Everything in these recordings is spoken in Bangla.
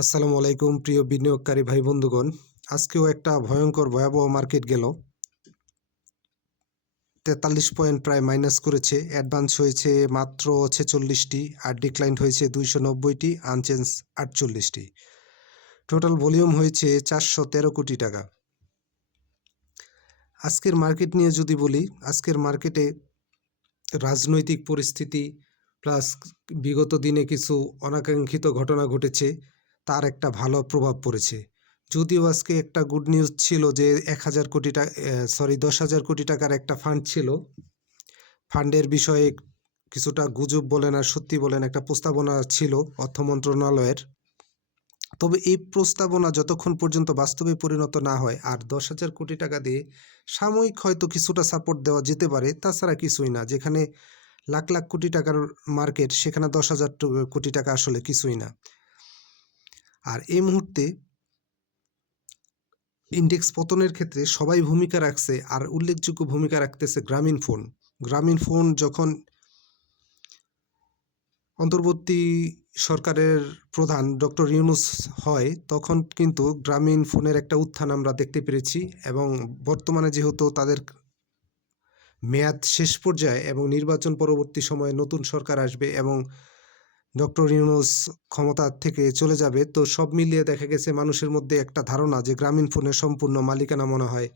আসসালামু আলাইকুম প্রিয় বিনিয়োগকারী ভাই বন্ধুগণ। আজকেও একটা ভয়ঙ্কর ভয়াবহ মার্কেট গেল। 43 পয়েন্ট প্রায় মাইনাস করেছে। অ্যাডভান্স হয়েছে মাত্র 46টি আর ডিক্লাইন হয়েছে 290টি, আনচেঞ্জ 48টি। টোটাল ভলিউম হয়েছে 413 কোটি টাকা। আজকের মার্কেট নিয়ে যদি বলি, আজকের মার্কেটে রাজনৈতিক পরিস্থিতি প্লাস বিগত দিনে কিছু অনাকাঙ্ক্ষিত ঘটনা ঘটেছে, তার একটা ভালো প্রভাব পড়েছে। যদিও আজকে একটা গুড নিউজ ছিল যে 1000 কোটি টাকা 10,000 কোটি টাকার একটা ফান্ড ছিল। ফান্ডের বিষয়ে কিছুটা গুজব বলেন আর সত্যি বলেন একটা প্রস্তাবনা ছিল অর্থ মন্ত্রণালয়ের। তবে এই প্রস্তাবনা যতক্ষণ পর্যন্ত বাস্তবে পরিণত না হয় আর 10,000 কোটি টাকা দিয়ে সাময়িক হয়তো কিছুটা সাপোর্ট দেওয়া যেতে পারে, তাছাড়া কিছুই না। যেখানে লাখ লাখ কোটি টাকার মার্কেট, সেখানে 10,000 কোটি টাকা আসলে কিছুই না। আর এই মুহূর্তে ইন্ডেক্স পতনের ক্ষেত্রে সবাই ভূমিকা রাখছে, আর উল্লেখযোগ্য ভূমিকা রাখতেছে গ্রামীণ ফোন। গ্রামীণ ফোন যখন অন্তর্বর্তী সরকারের প্রধান ডক্টর ইউনূস হয়, তখন কিন্তু গ্রামীণ ফোনের একটা উত্থান আমরা দেখতে পেরেছি। এবং বর্তমানে যেহেতু তাদের মেয়াদ শেষ পর্যায়ে এবং নির্বাচন পরবর্তী সময়ে নতুন সরকার আসবে এবং ডক্টর ইউনূস ক্ষমতা থেকে চলে যাবে, তো সব মিলিয়ে দেখা গেছে মানুষের মধ্যে একটা ধারণা যে গ্রামীণ ফোনের সম্পূর্ণ মালিকানা মনে হয়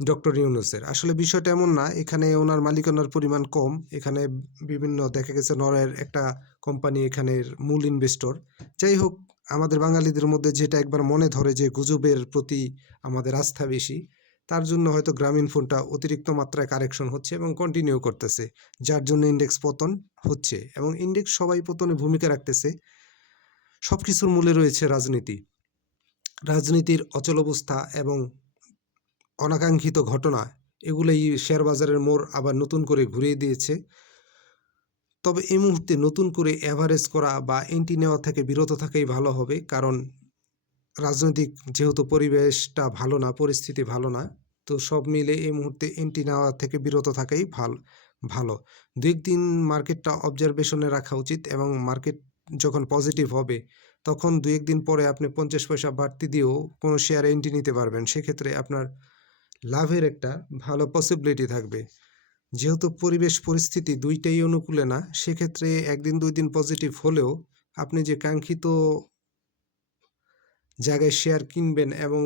ডক্টর ইউনূসের। আসলে বিষয়টা এমন না, এখানে ওনার মালিকানার পরিমাণ কম। এখানে বিভিন্ন দেখা গেছে নরের একটা কোম্পানি এখানের মূল ইনভেস্টর। যাই হোক, আমাদের বাঙালিদের মধ্যে যেটা একবার মনে ধরে যে গুজবের প্রতি আমাদের আস্থা বেশি, তার জন্য হয়তো গ্রামীণ ফোনটা অতিরিক্ত মাত্রায় কারেকশন হচ্ছে এবং কন্টিনিউ করতেছে, যার জন্য ইন্ডেক্স পতন হচ্ছে। এবং ইন্ডেক্স সবাই পতনে ভূমিকা রাখতেছে। সব কিছুর মূলে রয়েছে রাজনীতি। রাজনীতির অচলাবস্থা এবং অনাকাঙ্ক্ষিত ঘটনা, এগুলোই শেয়ার বাজারের মোড় আবার নতুন করে ঘুরিয়ে দিয়েছে। তবে এই মুহূর্তে নতুন করে অ্যাভারেজ করা বা এন্ট্রি নেওয়া থেকে বিরত থাকাই ভালো হবে, কারণ রাজনৈতিক যেহেতু পরিবেশটা ভালো না, পরিস্থিতি ভালো না, তো সব মিলে এই মুহূর্তে এন্ট্রি নেওয়া থেকে বিরত থাকাই ভালো। দু একদিন মার্কেটটা অবজারভেশনে রাখা উচিত এবং মার্কেট যখন পজিটিভ হবে, তখন দু একদিন পরে আপনি 50 পয়সা বাড়তি দিয়েও কোনো শেয়ারে এন্ট্রি নিতে পারবেন। সেক্ষেত্রে আপনার লাভের একটা ভালো পসিবিলিটি থাকবে। যেহেতু পরিবেশ পরিস্থিতি দুইটাই অনুকূলে না, সেক্ষেত্রে একদিন দুই দিন পজিটিভ হলেও আপনি যে কাঙ্ক্ষিত জায়গায় শেয়ার কিনবেন এবং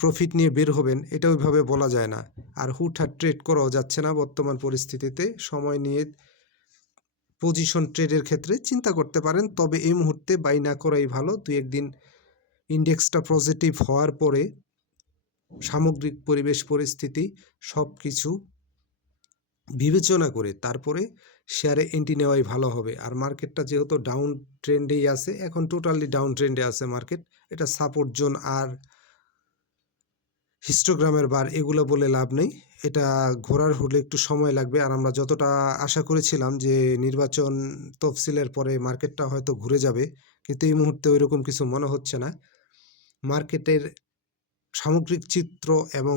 প্রফিট নিয়ে বের হবেন, এটা ওইভাবে বলা যায় না। আর হুটহাট ট্রেড করাও যাচ্ছে না বর্তমান পরিস্থিতিতে। সময় নিয়ে পজিশন ট্রেডের ক্ষেত্রে চিন্তা করতে পারেন, তবে এই মুহূর্তে বাই না করাই ভালো। দুই একদিন ইন্ডেক্সটা পজিটিভ হওয়ার পরে সামগ্রিক পরিবেশ পরিস্থিতি সব কিছু বিবেচনা করে তারপরে শেয়ারে এন্ট্রি নেওয়াই ভালো হবে। আর মার্কেটটা যেহেতু ডাউন ট্রেন্ডেই আছে, এখন টোটালি ডাউন ট্রেন্ডে আছে মার্কেট। এটা সাপোর্ট জোন আর হিস্টোগ্রামের বার এগুলো বলে লাভ নেই। এটা ঘোরার হলে একটু সময় লাগবে। আর আমরা যতটা আশা করেছিলাম যে নির্বাচন তফসিলের পরে মার্কেটটা হয়তো ঘুরে যাবে, কিন্তু এই মুহূর্তে ওইরকম কিছু মনে হচ্ছে না। মার্কেটের সামগ্রিক চিত্র এবং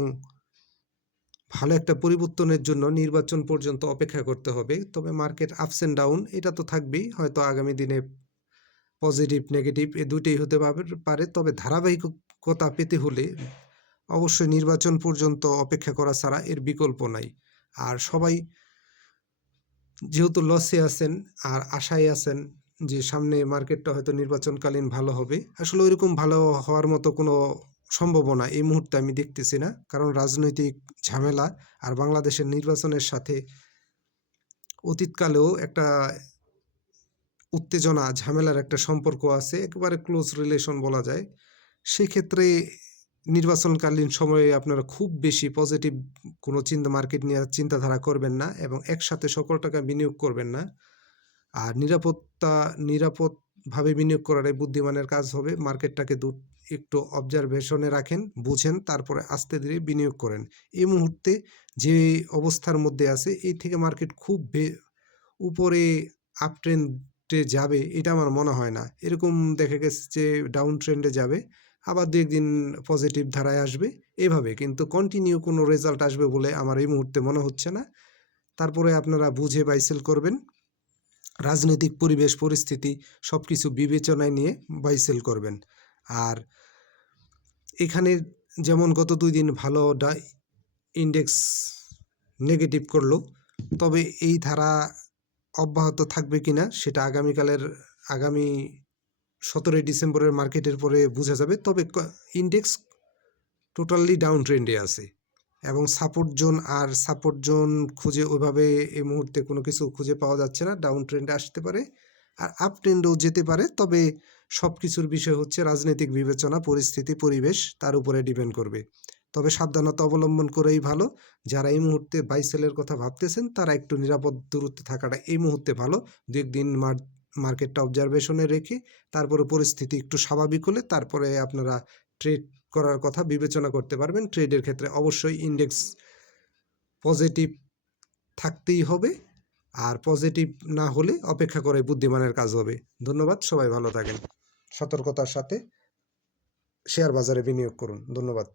ভালো একটা পরিবর্তনের জন্য নির্বাচন পর্যন্ত অপেক্ষা করতে হবে। তবে মার্কেট আপস অ্যান্ড ডাউন এটা তো থাকবেই, হয়তো আগামী দিনে পজিটিভ নেগেটিভ এ দুইটাই হতে পারে। তবে ধারাবাহিকতা পেতে হলে অবশ্যই নির্বাচন পর্যন্ত অপেক্ষা করা ছাড়া এর বিকল্প নাই। আর সবাই যেহেতু লসে আছেন আর আশায় আছেন যে সামনে মার্কেটটা হয়তো নির্বাচনকালীন ভালো হবে, আসলে ওইরকম ভালো হওয়ার মতো কোনো সম্ভাবনা এই মুহূর্তে আমি দেখতেছি না। কারণ রাজনৈতিক ঝামেলা আর বাংলাদেশের নির্বাচনের সাথে অতীতকালেও একটা উত্তেজনা ঝামেলার একটা সম্পর্ক আছে, একেবারে ক্লোজ রিলেশন বলা যায়। সেক্ষেত্রে নির্বাচনকালীন সময়ে আপনারা খুব বেশি পজিটিভ কোনো মার্কেট নিয়ে চিন্তাধারা করবেন না এবং একসাথে সকল টাকা বিনিয়োগ করবেন না। আর নিরাপদভাবে বিনিয়োগ করাটাই বুদ্ধিমানের কাজ হবে। মার্কেটটাকে একটু অবজারভেশনে রাখেন, বুঝেন, তারপরে আস্তে ধীরে বিনিয়োগ করেন। এই মুহূর্তে যে অবস্থার মধ্যে আছে, এই থেকে মার্কেট খুব উপরে আপ ট্রেন্ডে যাবে এটা আমার মনে হয় না। এরকম দেখা গেছে যে ডাউন ট্রেন্ডে যাবে, আবার দু একদিন পজিটিভ ধারায় আসবে, এভাবে কিন্তু কন্টিনিউ কোনো রেজাল্ট আসবে বলে আমার এই মুহূর্তে মনে হচ্ছে না। তারপরে আপনারা বুঝে বাই সেল করবেন। রাজনৈতিক পরিবেশ পরিস্থিতি সব কিছু বিবেচনায় নিয়ে বাই সেল করবেন। আর এখানে যেমন গত 2 দিন ভালো ইন্ডেক্স নেগেটিভ করলো, তবে এই ধারা অব্যাহত থাকবে কিনা সেটা আগামী 17 ডিসেম্বরের মার্কেটের পরে বোঝা যাবে। তবে ইন্ডেক্স টোটালি ডাউন ট্রেন্ডে আছে এবং সাপোর্ট জোন খুঁজে ওইভাবে এই মুহূর্তে কোনো কিছু খুঁজে পাওয়া যাচ্ছে না। ডাউন ট্রেন্ডে আসতে পারে আর আপ ট্রেন্ডেও যেতে পারে, তবে সব কিছুর বিষয় হচ্ছে রাজনৈতিক বিবেচনা, পরিস্থিতি, পরিবেশ, তার উপরে ডিপেন্ড করবে। তবে সাবধানতা অবলম্বন করেই ভালো। যারা এই মুহূর্তে বাই সেলের কথা ভাবতেছেন তারা একটু নিরাপদ দূরত্বে থাকাটা এই মুহূর্তে ভালো। 2 দিন মার্কেটটা অবজারভেশনে রেখে তারপরে পরিস্থিতি একটু স্বাভাবিক হলে তারপরে আপনারা ট্রেড করার কথা বিবেচনা করতে পারবেন। ট্রেডের ক্ষেত্রে অবশ্যই ইন্ডেক্স পজিটিভ থাকতেই হবে, আর পজিটিভ না হলে অপেক্ষা করে বুদ্ধিমানের কাজ হবে। ধন্যবাদ, সবাই ভালো থাকেন। সতর্কতার সাথে শেয়ার বাজারে বিনিয়োগ করুন। ধন্যবাদ।